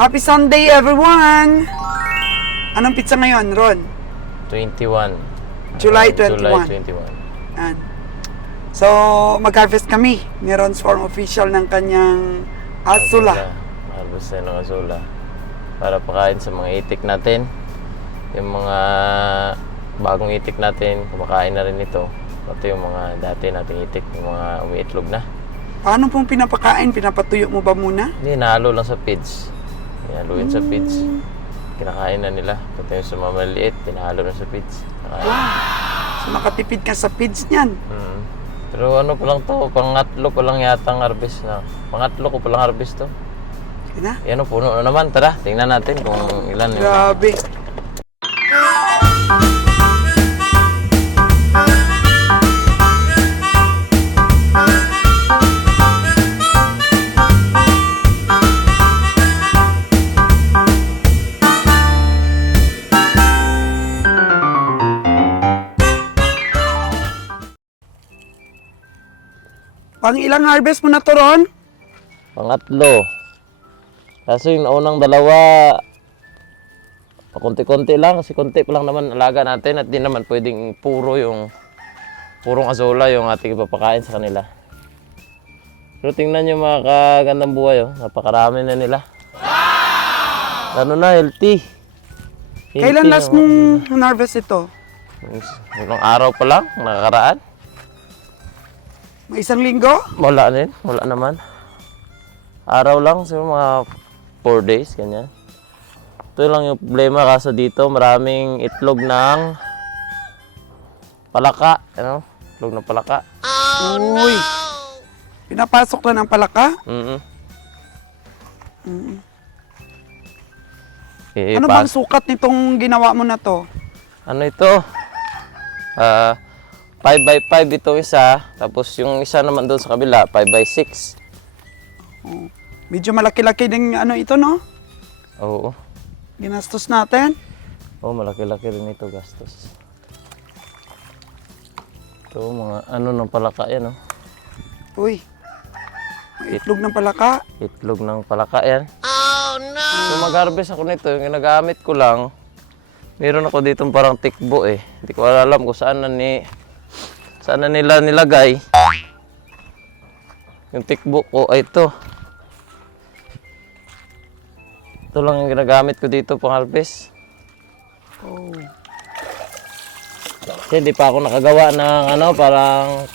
Happy Sunday, everyone! Anong pizza ngayon, Ron? 21. July 21. July 21. Yan. So, mag-harvest kami ni Ron's Farm Official ng kanyang Azula. Harvest na ng Azula. Para pakain sa mga itik natin. Yung mga bagong itik natin, kumakain na rin ito. Ito yung mga dati nating itik, yung mga umiitlog na. Paano pong pinapakain? Pinapatuyo mo ba muna? Hindi, nahalo lang sa feeds. Haluin sa feeds. Kinakain na nila. Pati yung sa mga maliit, pinahalo na sa feeds. So, nakatipid ka sa feeds niyan. Pero ano pa lang to, pangatlo pa lang yata ang harvest na. Pangatlo ko pa lang harvest to. Sige na. Yan o, puno na naman. Tara, tingnan natin kung ilan yun. Grabe. Pang ilang harvest mo na to, Ron? Pangatlo. Kaso yung unang dalawa, konti-konti lang. Kasi konti pa lang naman alaga natin at di naman pwedeng purong Azula yung ating ipapakain sa kanila. Pero tingnan nyo mga kagandang buhay, oh. Napakarami na nila. Ano na, healthy. Kailan last mong harvest ito? Ilang araw pa lang, nakakaraan. May isang linggo? Wala din, wala naman. Araw lang, siguro mga 4 days, ganyan. Ito lang yung problema kaso dito, maraming itlog ng palaka. Ano? Itlog ng palaka. Uy! Pinapasok na ng palaka? Ano bang sukat nitong ginawa mo na to? Ano ito? 5x5 itong isa, tapos yung isa naman doon sa kabila, 5x6. Oh. Medyo malaki-laki din ano ito, no? Oo. Ginastos natin. Oo, malaki-laki rin ito gastos. Ito, mga ano ng palaka yan, oh. Uy, may itlog ng palaka. Itlog ng palaka yan. Oh, no! So mag-harvest ako nito, yung ginagamit ko lang, meron ako ditong parang tikbo eh. Hindi ko alam kung saan na nila nilagay. Yung tikbo ko ay ito. Ito lang yung ginagamit ko dito pang harvest. Oh. Kasi hindi pa ako nakagawa ng ano, parang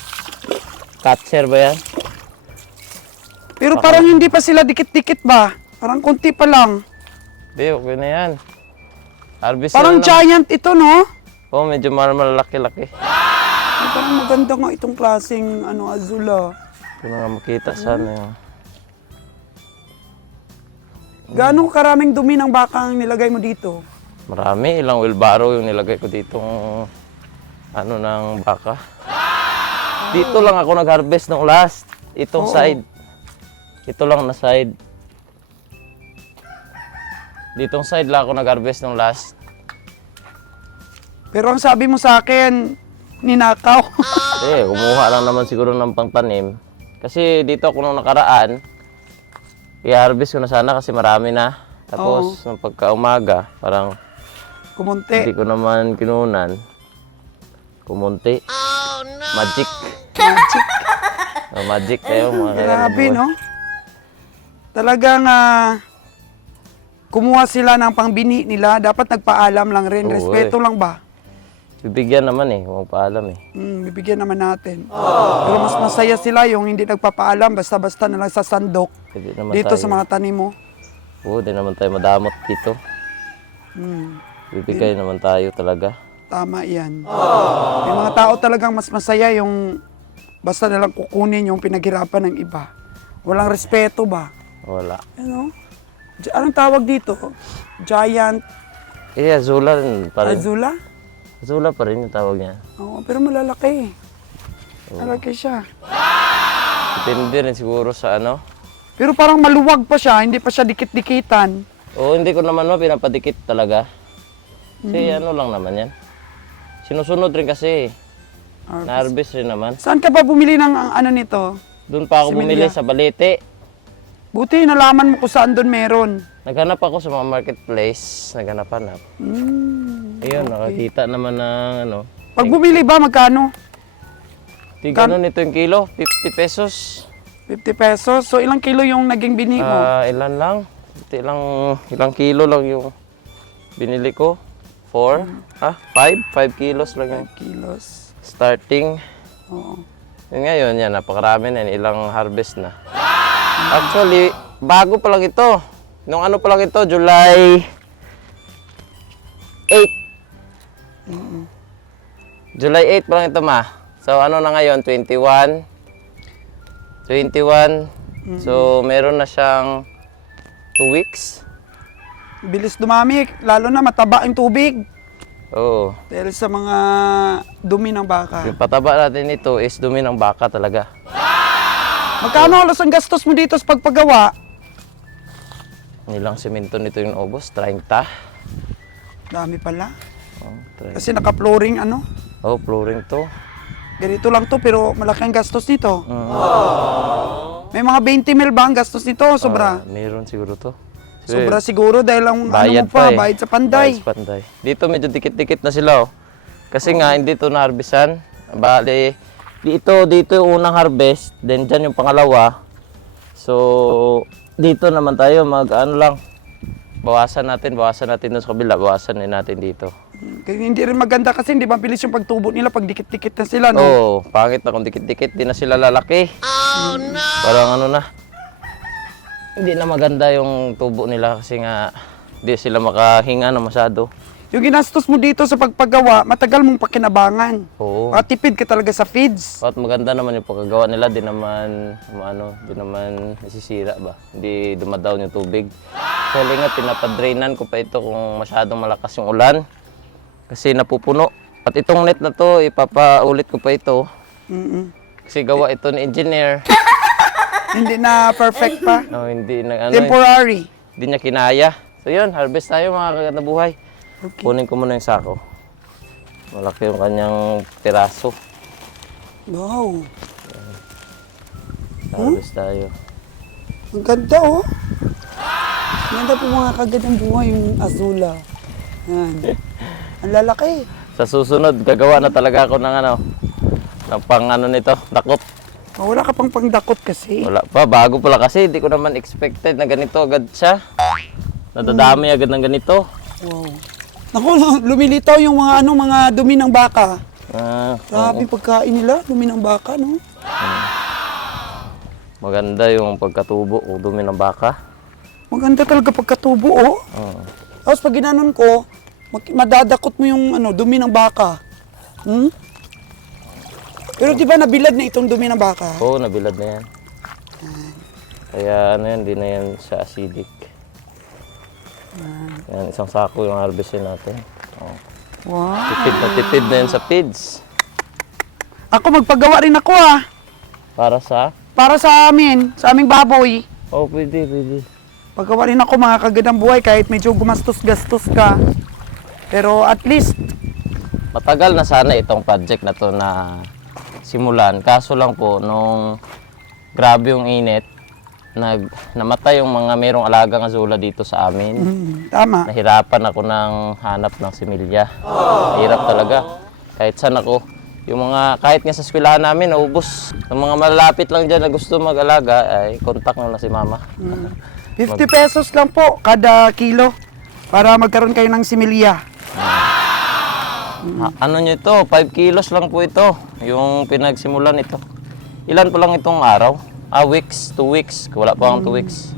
catcher ba yan? Pero parang hindi pa sila dikit-dikit ba? Parang konti pa lang. Hindi, okay na yan. Harvest Parang na lang. giant ito, no? Oo, medyo malalaki-laki. Ay, parang maganda nga itong klaseng ano, Azula. Hindi mo nga makita sana yung... Gaano karaming dumi ng baka ang nilagay mo dito? Marami, ilang wheelbarrow yung nilagay ko ditong ano ng baka. Dito lang ako nag-harvest ng last. Itong side. Ito lang na side. Ditong side lang ako nag-harvest ng last. Pero ang sabi mo sa akin, ninakaw. Kumuha lang naman siguro ng pangtanim. Kasi dito ako nung nakaraan, i-harvest ko na sana kasi marami na. Tapos, nung pagka-umaga, parang Kumunti. hindi ko naman kinunan. Kumunti. Oh, no! Magic. Magic. Magic kayo, mga Grabe, kailangan no? Talagang kumuha sila ng pangbini nila. Dapat nagpaalam lang rin. Oo, Respeto lang ba? Bibigyan naman eh, kung magpaalam eh. Bibigyan naman natin. Pero mas masaya sila yung hindi nagpapaalam. Basta-basta na lang sa sandok. Hindi naman Dito tayo, sa mga tanim mo. Oo, di naman tayo madamot dito. Bibigay naman tayo talaga. Tama yan. May mga tao talagang mas masaya yung basta na lang kukunin yung pinaghirapan ng iba. Walang respeto ba? Wala. Ano? Anong tawag dito? Giant Azula rin pa rin. Azula? Azula pa rin yung tawag niya. Oo, pero malalaki. Malaki siya. Depende rin siguro sa ano. Pero parang maluwag pa siya, hindi pa siya dikit-dikitan. Oo, hindi ko naman pinapadikit talaga. Kasi ano lang naman yan. Sinusunod rin kasi. Na-harvest rin naman. Saan ka ba bumili ng ano nito? Doon pa ako bumili Similya. sa Balete. Buti nalaman mo kung saan doon meron. Naghanap ako sa mga marketplace, naghanap-hanap. Ayun, nakakita naman ng ano. Pag bumili ba, magkano? Tigano nito yung kilo, 50 pesos. 50 pesos. So, ilang kilo yung naging bini mo? Ilan lang? Ilang kilo lang yung binili ko. 5 kilos lang yung 5 kilos. starting. Oo. Yun ngayon, yan, napakarami na yan. Ilang harvest na. Actually, bago pa lang ito. Nung ano pa lang ito, July 8. July 8 pa lang ito, ma. So, ano na ngayon? 21. So, meron na siyang 2 weeks. Bilis dumami, lalo na mataba ang tubig. Oo. Dahil sa mga dumi ng baka. Yung pataba natin ito is dumi ng baka talaga. Magkano halos ang gastos mo dito sa pagpagawa? Nilang semento nito yung ubos, 30. Dami pala. Oh, 30. Kasi naka-flooring ano. Oh, flooring to. Ganito lang to pero malaki ang gastos nito. Mm. May mga 20 mil ba ang gastos nito? Sobra. Meron siguro to. Sobra siguro dahil ang ano Bayad mo pa, eh. bayad sa panday. Bayad sa panday. Dito medyo dikit-dikit na sila, oh. Kasi nga, hindi to na-harvestan. Bale, dito yung unang harvest, then dyan yung pangalawa. So, dito naman tayo ano lang. Bawasan natin doon sa kabila, bawasan din natin dito. Kaya hindi rin maganda kasi hindi mabilis yung pagtubo nila pag dikit-dikit na sila, no? Oo, pangit na kung dikit-dikit, di na sila lalaki. Oh no! Parang ano na. Hindi na maganda yung tubo nila kasi nga di sila makahinga na masyado. Yung ginastos mo dito sa pagpagawa, matagal mong pakinabangan. Oo. Tipid ka talaga sa feeds. At maganda naman yung pagkagawa nila, di naman nasisira ba? Hindi dumadaw yung tubig. So, nga, pinapadrainan ko pa ito kung masyadong malakas yung ulan. Kasi napupuno. At itong net na to, ipapaulit ko pa ito. Kasi gawa ito ni engineer. Hindi na perfect pa. No, hindi na, Temporary. hindi niya kinaya. So yun, harvest tayo mga kaganda buhay. Okay. Kunin ko muna yung sako. Malaki yung kanyang piraso. Wow. Harvest tayo. Ang ganda, oh. Ang ganda po mga kagandang buhay yung azula. Yan. Ang lalaki. Sa susunod, gagawa na talaga ako ng ng pang nito, dakot. Wala ka pang pangdakot kasi. Wala pa, bago pala kasi, hindi ko naman expected na ganito agad siya. Nadadami agad ng ganito. Wow. Naku, lumilitaw yung mga dumi ng baka. Grabe pagkain nila, dumi ng baka, no? Maganda yung pagkatubo o dumi ng baka. Maganda talaga pagkatubo, oh. Tapos pag ginanon ko, madadakot mo yung dumi ng baka. Pero di ba nabilad na itong dumi ng baka? Oo, nabilad na yan. Kaya hindi na yan siya acidic. Yan, isang sako yung harvestin natin. Oh. Wow. Tipid na yan sa feeds. Ako magpagawa rin ako, ah. Para sa? Para sa amin, sa aming baboy. Oh, pwede. Paggawa rin ako mga kagandang buhay kahit medyo gumastos-gastos ka. Pero at least, Matagal na sana itong project na to na simulan. Kaso lang po, nung grabe yung init, namatay yung mga merong alagang azula dito sa amin. tama. Nahirapan ako ng hanap ng similya. Mahirap talaga. Kahit saan ako. Kahit nga sa eskwelahan namin, naubos. Yung mga malapit lang dyan na gusto mag-alaga, ay contact mo na si mama. 50 pesos lang po kada kilo para magkaroon kayo ng similya. Ano nyo ito? 5 kilos lang po ito. Yung pinagsimulan ito. Ilan po lang itong araw? Weeks, 2 weeks. Wala pa akong 2 weeks.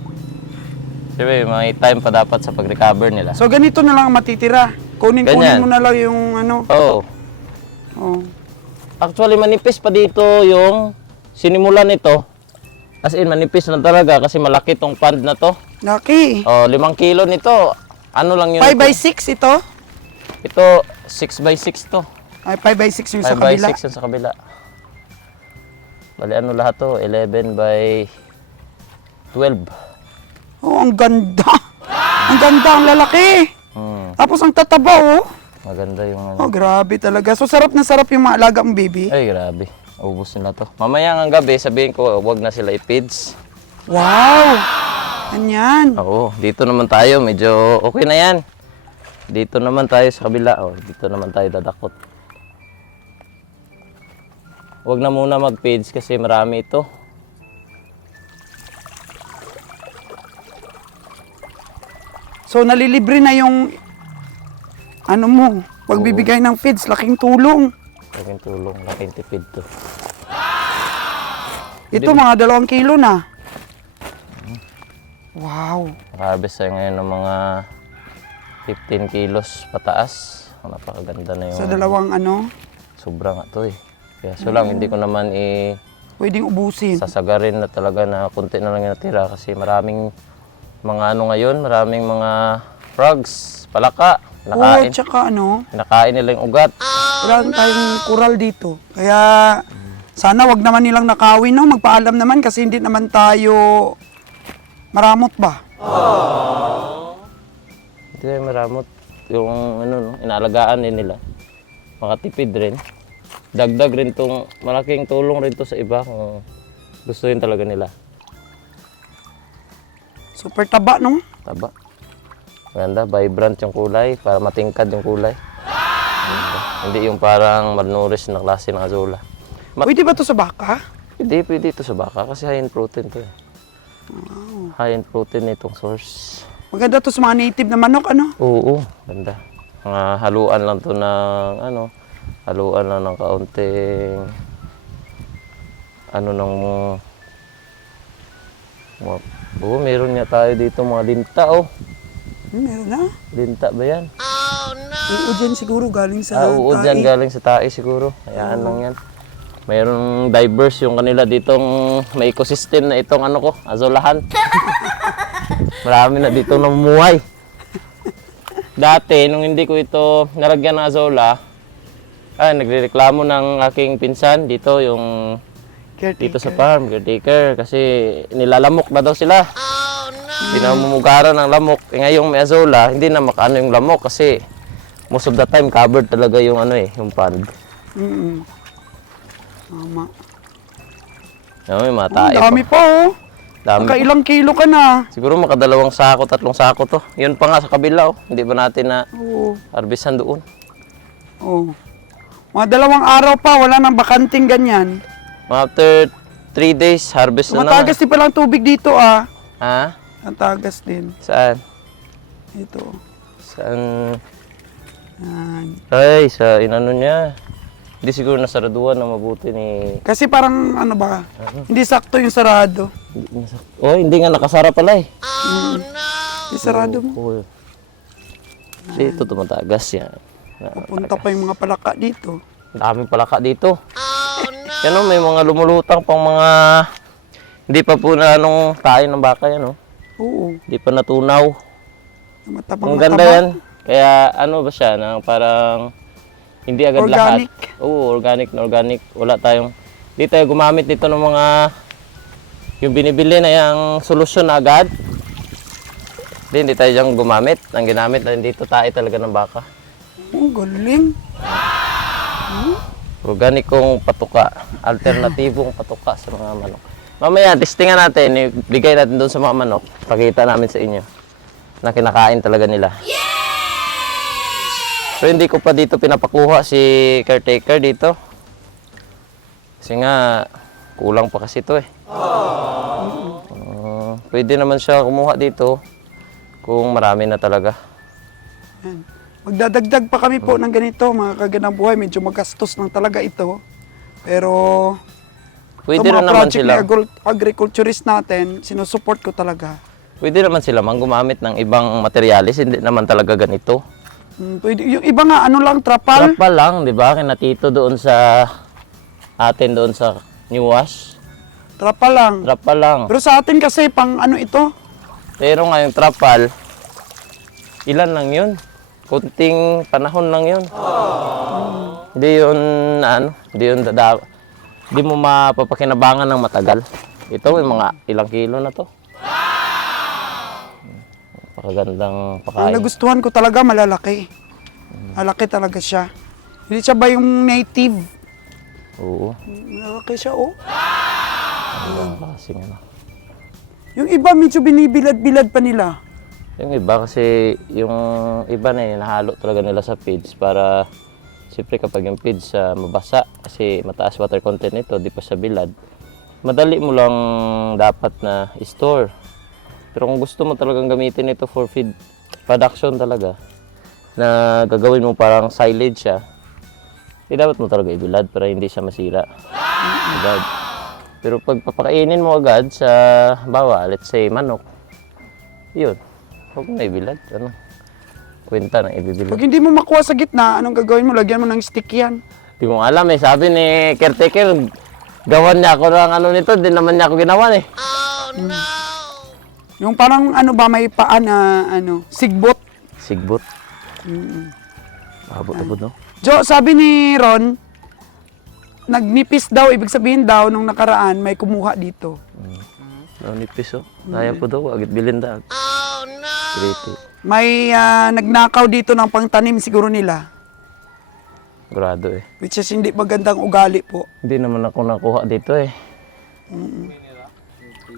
Siyempre, may time pa dapat sa pag-recover nila. So ganito na lang ang matitira. Kunin Ganyan. mo na lang yung Oo. Oh. Actually, manipis pa dito yung sinimulan nito. As in, manipis lang talaga kasi malaki tong pond na to. Laki. 5 kilo nito. Ano lang yun? 5x6 ito? Ito, 6x6 to. Ay, 5x6 yung sa 5 by kabila. 6 yung sa kabila. Bali, ano lahat to? 11 by 12. Oh, ang ganda. Ang ganda, ang lalaki. Tapos ang tataba, oh. Maganda yung Oh, grabe talaga. So, sarap na sarap yung mga alagang baby. Ay, grabe. Ubus nila to. Mamaya ng gabi, sabihin ko, wag na sila i-feeds. Wow! Ganyan. Oo, dito naman tayo. Medyo okay na yan. Dito naman tayo sa kabila. Oh, dito naman tayo dadakot. Huwag na muna mag-page kasi marami ito. So, nalilibre na yung ano mo, pagbibigay ng feeds, laking tulong. Laking tulong, laking tipid to. Ito, mga 2 kilo na. Wow. Harvest tayo ngayon ng mga 15 kilos pataas. Napakaganda na yung... Sa 2 ano, Sobra nga to eh. Kaya so lang, hindi ko naman pwedeng ubusin. sasagarin na talaga na konti na lang yung natira kasi maraming mga ano ngayon, maraming mga frogs, palaka, Oo, nakain. tsaka ano, Nakain nila yung ugat. wala tayong kural dito. Kaya, sana wag naman nilang nakawin, no? Magpaalam naman kasi hindi naman tayo maramot ba? Hindi tayo maramot. Yung ano, no, inaalagaan din nila. Makatipid rin. Dagdag rin tong, malaking tulong rin to sa iba kung gusto yun talaga nila. Super taba, no? Taba. Maganda, vibrant yung kulay para matingkad yung kulay. Ganda. Hindi yung parang malnourished na klase ng azola. Pwede ba to sa baka? Pwede ito sa baka kasi high in protein to eh. High in protein itong source. Maganda to sa mga native na manok, ano? Oo, ganda. Mga haluan lang to ng ano, haluan lang ng kaunting ano ng mga, meron nga tayo dito mga linta Meron na. Linta ba yan? Oo, dyan siguro galing sa Oo, tae. dyan galing sa tae siguro. Hayaan lang yan. Mayroong diverse yung kanila ditong may ecosystem na itong ano ko, azolahan. Marami na dito namumuhay. Dati, nung hindi ko ito nalagyan ng azola, nagrereklamo ng aking pinsan dito, yung dito sa farm, caretaker, kasi nilalamok na daw sila. Hindi na mamumugaran ng lamok. Ngayong may azola, hindi na makaano yung lamok kasi most of the time covered talaga yung ano yung pond. Tama. May mga tae pa. Dami pa, oh. Dami. Nakailang kilo ka na. Siguro makadalawang sako, 3 sako to. Yun pa nga sa kabila, Hindi ba natin na Oo. harvestan doon? Oh. Mga 2 araw pa, wala nang bakanting ganyan. After 3 days, harvest na naman. Matagas din palang tubig dito, ah. Ha? Matagas din. Saan? Ito. Saan? Yan. Ay, sa inano niya. Hindi siguro nasaraduan na mabuti ni... Kasi parang, ano ba, hindi sakto yung sarado. Hindi nga nakasara pala eh. Yung sarado mo. Oo. Kasi ito tumatagas yan. Pupunta pa yung mga palaka dito. Daming palaka dito. Yan may mga lumulutang pang mga... Hindi pa po na anong tayo ng baka yan Oo. Hindi pa natunaw. Matabang Ang ganda yan. Kaya ano ba siya, na parang hindi agad Organic. lahat. Oo, organic na organic. Wala tayong, hindi tayo gumamit dito ng mga, yung binibili na yung solusyon na agad. Hindi tayo dyan gumamit. Ang ginamit na dito tayo talaga ng baka. Oh, galing. Organikong patuka, alternatibong patuka sa mga manok. Mamaya, testingan natin, ibigay natin doon sa mga manok. Pakita namin sa inyo na kinakain talaga nila. Pero hindi ko pa dito pinapakuha si caretaker dito. Kasi nga, kulang pa kasi ito eh. Pwede naman siya kumuha dito kung marami na talaga. Yan. Magdadagdag pa kami po ng ganito, mga kaganang buhay. Medyo magastos lang talaga ito. Pero, Pwede ito rin mga naman project sila. na agriculturist natin, sinusupport ko talaga. Pwede naman sila mang gumamit ng ibang materialis, hindi naman talaga ganito. Pwede, yung iba nga, ano lang, trapal. Trapa lang, di ba? Kina Tito doon sa atin doon sa New Wash. Trapal lang. Trapa lang. Pero sa atin kasi, pang ano ito, Pero ngayong trapal, ilan lang yun? Kunting panahon lang yun. Hindi yun, hindi yun hindi mo mapapakinabangan ng matagal. Ito, may mga ilang kilo na to. Napakagandang ang pakain. nagustuhan ko talaga, malalaki. Malaki talaga siya. Hindi siya ba yung native? Oo. Malalaki siya, oh. Ang klaseng ano. Yung iba medyo binibilad-bilad pa nila. Yung iba kasi, yung iba na yun, nahalo talaga nila sa feeds para siyempre kapag yung feeds mabasa kasi mataas water content nito, di pa sa bilad, madali mo lang dapat na store. Pero kung gusto mo talagang gamitin ito for feed production talaga, na gagawin mo parang silage siya, dapat mo talaga ibilad para hindi siya masira. Agad. Pero pag papakainin mo agad sa bawa, let's say manok, yun, huwag mo na ibilad. Ano? Kwenta ng ibibilad. Pag hindi mo makuha sa gitna, anong gagawin mo? Lagyan mo ng stick yan. Di mo alam eh. Sabi ni caretaker, gawan niya ako ng ano nito, di naman niya ako ginawan eh. Yung parang ano ba, may paan na sigbot. Sigbot. Abot-abot no? Jo, sabi ni Ron, nagnipis daw, ibig sabihin daw, nung nakaraan, may kumuha dito. Nipis oh. Kaya po daw, agit bilinda. Oh no! May nagnakaw dito ng pangtanim siguro nila. Grado eh. Which is hindi magandang ugali po. Hindi naman ako nakuha dito eh.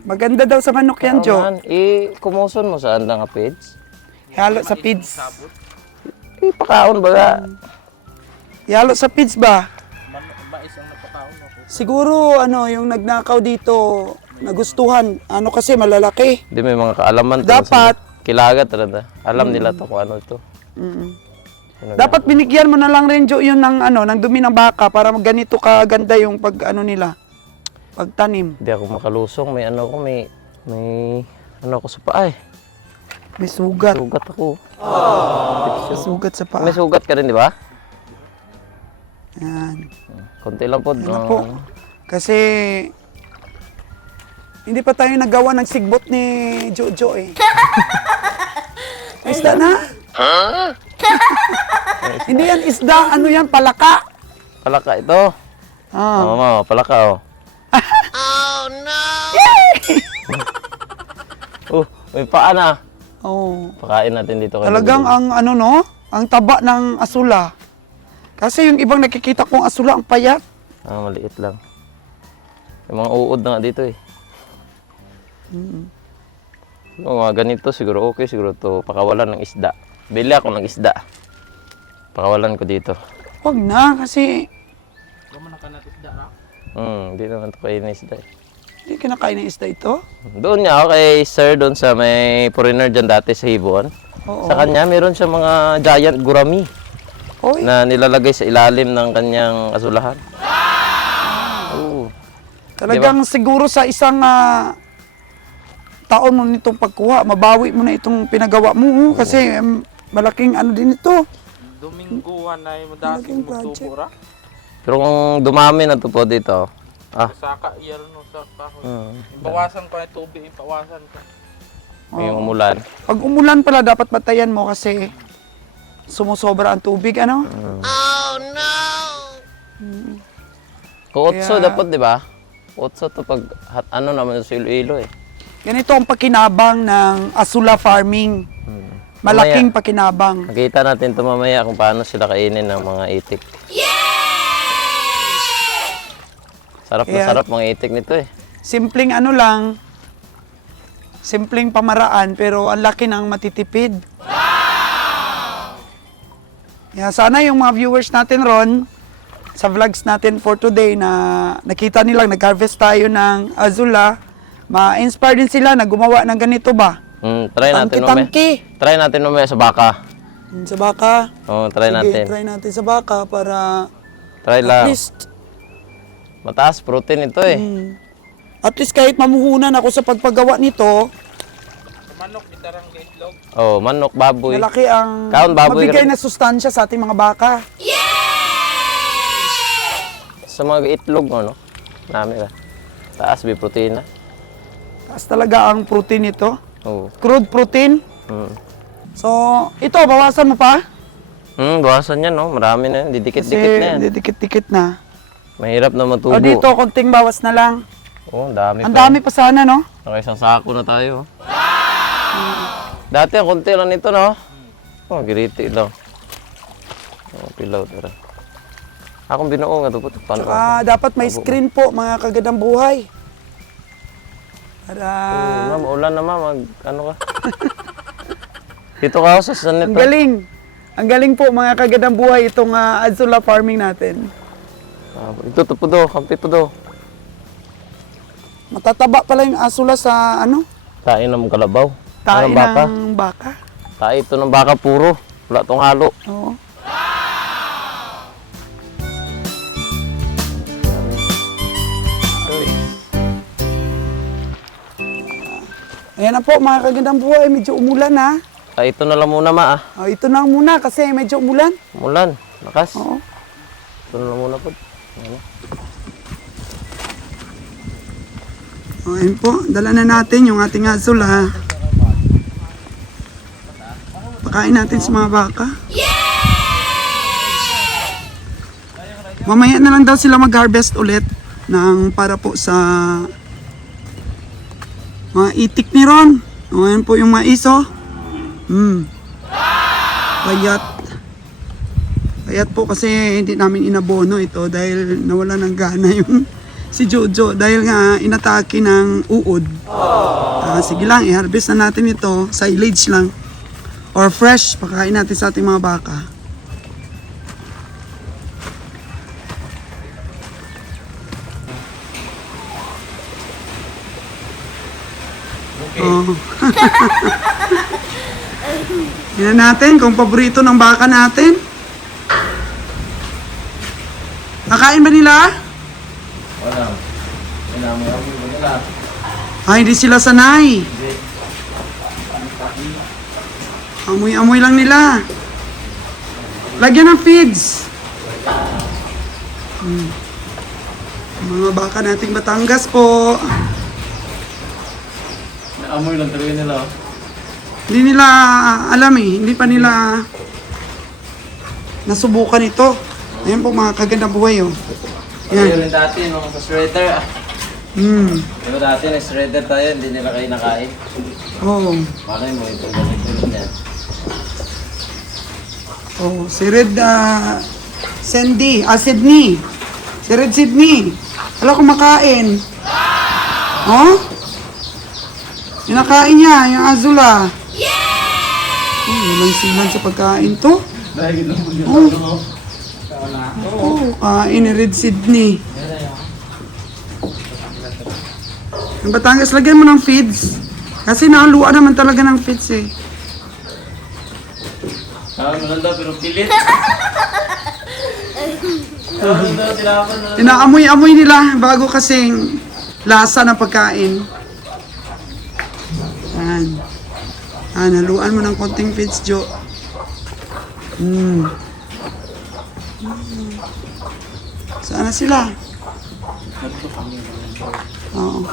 Maganda daw sa manok yan, Jo. Kumuson mo saan na nga feeds? Halo sa feeds. Pakaon baga. Halo sa feeds ba? Siguro yung nagnakaw dito, nagustuhan. Ano kasi malalaki. Hindi may mga kaalaman. Dapat. Kilagat talaga. Alam nila to kung ano ito. Dapat binigyan mo na lang rin, Jo, yun ng ng dumi ng baka para ganito kaganda yung pagtanim. Hindi ako makalusong. May ano ako sa paa eh. May sugat. Sugat ako. May sugat sa paa. May sugat ka rin, di ba? Yan. Konti lang po. Ano po? Kasi hindi pa tayo nagawa ng sigbot ni Jojo eh. Isda na? Hindi yan isda, ano yan, palaka. Palaka ito. Ah. Oo, palaka oh. Oh, may paa na. Oh. Pakain natin dito. Talagang ang ang taba ng asula. Kasi yung ibang nakikita kong asula ang payat. Maliit lang. Yung mga uod na nga dito eh. Yung mga ganito siguro okay, siguro to pakawalan ng isda. Bili ako ng isda. Pakawalan ko dito. Huwag na kasi Hindi naman to kainin isda eh. hindi kinakain ng isda ito. Doon nga ako kay sir doon sa may foreigner dyan dati sa Hibuan. Oo. Sa kanya meron siya mga giant gurami Oy, na nilalagay sa ilalim ng kanyang asulahan. Oo. talagang siguro sa isang taon mo nitong pagkuha, mabawi mo na itong pinagawa mo kasi malaking din ito. Domingguhan na yung dating magtubo ra. Pero kung dumami na to po dito, Saka iyar no sa kahoy. Bawasan ko na tubig, bawasan ko. yung umulan. Pag umulan pala, dapat batayan mo kasi sumusobra ang tubig, ano? Kuotso Kaya- dapat, di ba? Kuotso to pag naman sa Iloilo eh. Ganito ang pakinabang ng asula farming. Malaking pakinabang. Nakita natin ito mamaya kung paano sila kainin ng mga itik. Sarap na Kaya- sarap mga itik nito eh. Simpleng simpleng pamaraan pero ang laki ng matitipid. Yeah, sana yung mga viewers natin ron sa vlogs natin for today na nakita nilang nag-harvest tayo ng azula, ma-inspire din sila na gumawa ng ganito ba? Try natin mamaya. Tangki-tangki. Try natin mamaya sa baka. Sa baka. Try natin. Try natin sa baka para Try at lang. least Mataas protein ito eh. at least kahit mamuhunan ako sa pagpagawa nito, Sa manok gitarang itlog. Oh, manok, baboy. malaki ang Kaon, baboy, mabigay ganun. na sustansya sa ating mga baka. Sa mga itlog mo, no? Nami ba? Taas may protein na. Taas talaga ang protein nito. Oo. Crude protein. So, ito, bawasan mo pa. Bawasan yan, no? Marami na yan. Didikit-dikit na yan. didikit-dikit na. Mahirap na matubo. O dito, konting bawas na lang. Oo, ang dami Ang pa. dami pa sana, no? Naka isang sako na tayo. Dati ang konti lang nito, no? Oh, giriti lang. Oh, pilaw, tara. Akong binuo nga ito po. Paano? Dapat may screen po, mga kagandang buhay. Para Ma'am, ulan na ma'am. Ano ka? Dito ka ako sa sanit. ang galing. Ang galing po mga kagandang buhay itong Azula farming natin. Ito po do. Kampi po do. Matataba pala yung Azula sa ano? Tain ng kalabaw. Tae Ano, baka? ng baka. Tayo ito ng baka puro. Wala tong halo. Oo. Ayan na po mga kagandang buhay, medyo umulan ha. Tayo ito na lang muna ma ah. Ito na muna kasi medyo umulan. Mulan. Lakas. Oo. Ito na lang muna po. Ano? Ayan po, dala na natin yung ating Azula. Pakain natin sa mga baka. Mamaya na lang daw sila mag-harvest ulit ng para po sa mga itik ni Ron. O, ayan po yung mais oh. Payat. Payat po kasi hindi namin inabono ito dahil nawala ng gana yung si Jojo dahil nga inatake ng uod. Sige lang, i-harvest na natin ito. Silage lang. Or fresh, pakain natin sa ating mga baka. Oh. Tingnan natin kung paborito ng baka natin. Nakain ba nila? Wala. Inamoy mo nila. Hindi sila sanay. Amoy-amoy lang nila. Lagyan ng feeds. Mga baka nating Batangas po. Naamoy lang talaga nila. Hindi nila alam eh. Hindi pa nila nasubukan ito. Ayan po mga kagandang buhay oh. Yan. Yan. Yung dati nung sa shredder. Diba dati na-shredder tayo, hindi nila kayo nakain. Oh. Malay mo, itong ganito niya. Oh, si Red Sydney. Si Red Sydney. Wala kumakain. Oh? Kinakain niya, yung Azula. Oh, walang silan sa pagkain to. Oh. Oh, kain ni Red Sydney. Ang Batangas, lagyan mo ng feeds. Kasi nakaluan naman talaga ng feeds eh. Maganda pero pilit. Maganda, tinapan na. Inaamoy-amoy nila bago kasing lasa ng pagkain. Yan. Naluan mo ng konting feeds, Jo. Saan na sila? Oo.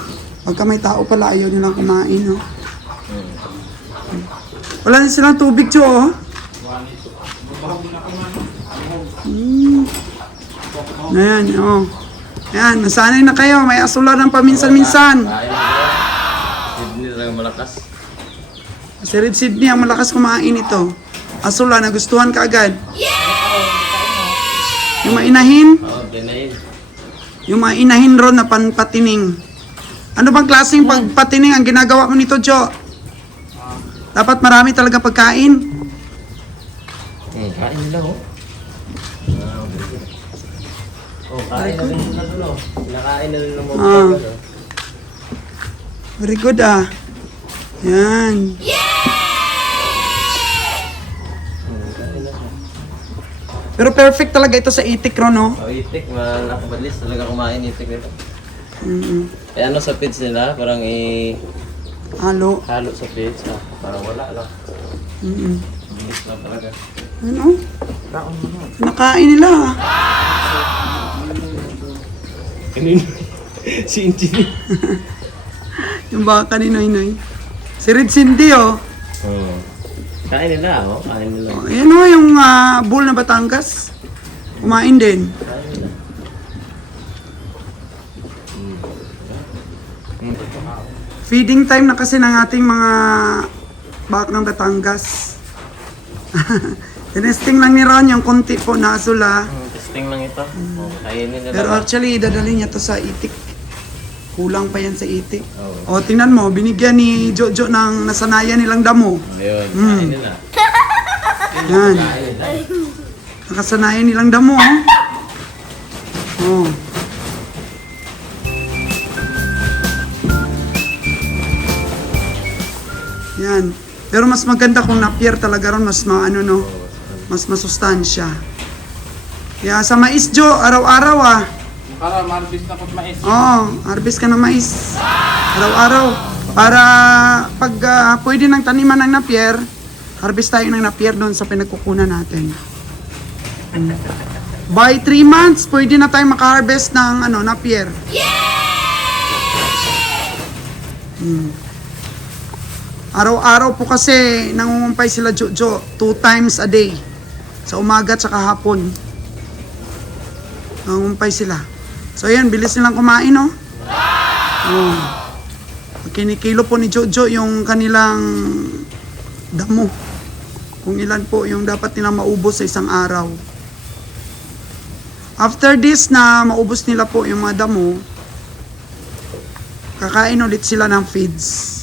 Pagka may tao pala, ayaw nilang kumain, no? Wala na silang tubig, Jo, oh. Ayan, oh. Ayan, nasanay na kayo. May Azula ng paminsan-minsan. Kain nila. Hindi talaga malakas. Si Red Sydney ang malakas kumain ito. Azula, nagustuhan ka agad. Yung mainahin, Oo, ganayin. yung mainahin ron na panpatining. Ano bang klaseng pagpatining ang ginagawa mo nito, Jo? Dapat marami talaga pagkain. Kain nila, oh. Oh, kain na rin nila doon, oh. Pinakain na rin ng mga bagal, oh. Very good, ah. Yan. Pero perfect talaga ito sa itik, Ron, no? Oh, itik, nakabadlis talaga kumain itik nito. Eh ano sa feeds nila? Parang Halo. halo sa feeds, ah. Parang wala lang. Bilis lang talaga. Ano? Nakain nila, ah. Kanino? Si Inchini. Yung baka ni Noy. Si Red Cindy, oh. Oo. Kain nila, oh. Kain nila. Ayan o, yung bull na Batangas. Kumain din. Kain nila. Feeding time na kasi ng ating mga bakang Batangas. Tinesting lang ni Ron yung konti po na Azula. Testing lang ito. Oh, kainin nila. Pero actually, dadalhin niya to sa itik. Kulang pa yan sa 80. O, tingnan mo, binigyan ni Jojo ng nasanayan nilang damo. Ayun, Mm. kainin na. Yan. Nakasanayan nilang damo, oh. Oh. Yan. Pero mas maganda kung napier talaga ron, mas maano, no? Mas masustansya. Kaya sa mais, Jo, araw-araw, ah. Para marbis na kot mais. Oo, harvest ka ng mais. Araw-araw. Para pag pwede ng taniman ng napier, harvest tayo ng napier doon sa pinagkukunan natin. By 3 months, pwede na tayo makaharvest ng napier. Araw-araw po kasi nangungumpay sila Jojo 2 times a day. Sa umaga at saka hapon. Nangungumpay sila. So ayan, bilis nilang kumain, no? Oh. Kinikilo po ni Jojo yung kanilang damo. Kung ilan po yung dapat nilang maubos sa isang araw. After this na maubos nila po yung mga damo, kakain ulit sila ng feeds.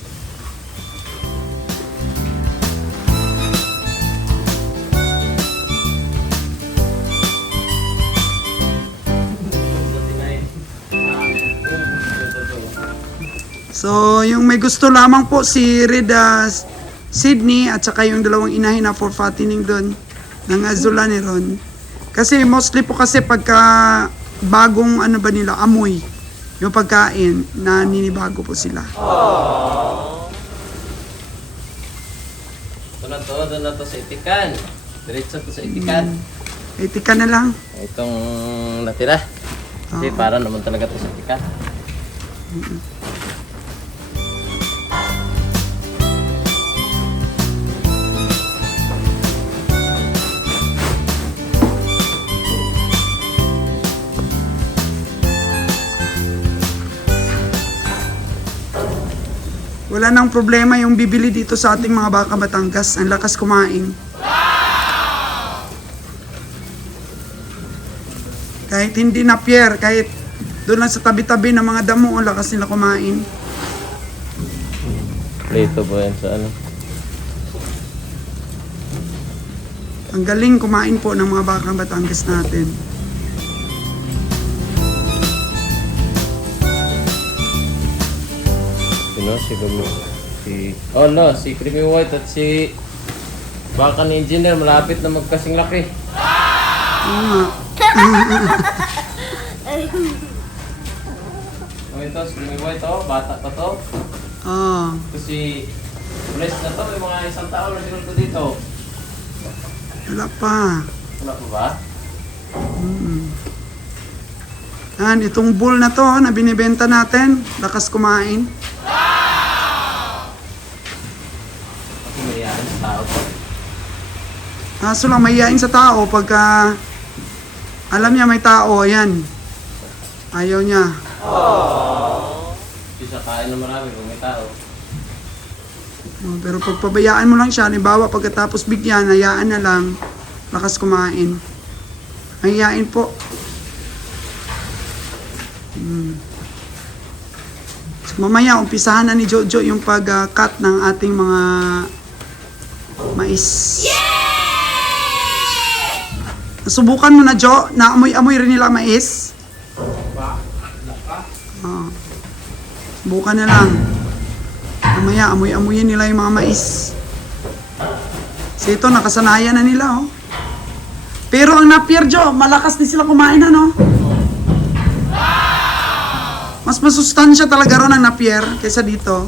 So, yung may gusto lamang po si Rida Sydney at saka yung dalawang inahin na for fattening doon ng Azula ni Ron. Kasi mostly po kasi pagka bagong nila, amoy yung pagkain, naninibago po sila. Doon na to sa itikan. Diretso to sa itikan. Etika na lang. Itong natira. Kasi para naman talaga to sa itikan. Wala nang problema yung bibili dito sa ating mga baka Batangas. Ang lakas kumain. Kahit hindi na pier, kahit doon lang sa tabi-tabi ng mga damo, ang lakas nila kumain. Prito po yan sa ano. Ang galing kumain po ng mga baka Batangas natin. Sino? Si Creamy White at si baka ni Engineer malapit na magkasing laki. Oo nga. Ito, si Creamy White bata pa to. Ah. Ito si Bless na to, yung mga isang taon na sinunod ko dito. Wala pa. Wala pa ba? Yan, itong bull na to na binibenta natin, lakas kumain. Kasi mayayain sa tao to. Kaso lang mahihain sa tao pagka alam niya may tao, ayan. Ayaw niya. Hindi siya kain na marami kung may tao. Pero pag pabayaan mo lang siya, halimbawa pagkatapos bigyan, hayaan na lang, lakas kumain. Mahihain po. So, mamaya, umpisahan na ni Jojo yung pag-cut ng ating mga mais. Nasubukan mo na, Jo? Naamoy-amoy rin nila mais? Oo. Subukan na lang. Mamaya, amoy-amoyin nila yung mga mais. Kasi ito, nakasanayan na nila, oh. Pero ang napier, Jo, malakas din sila kumain, ano? Mas masustansya talaga ron ang napier kaysa dito.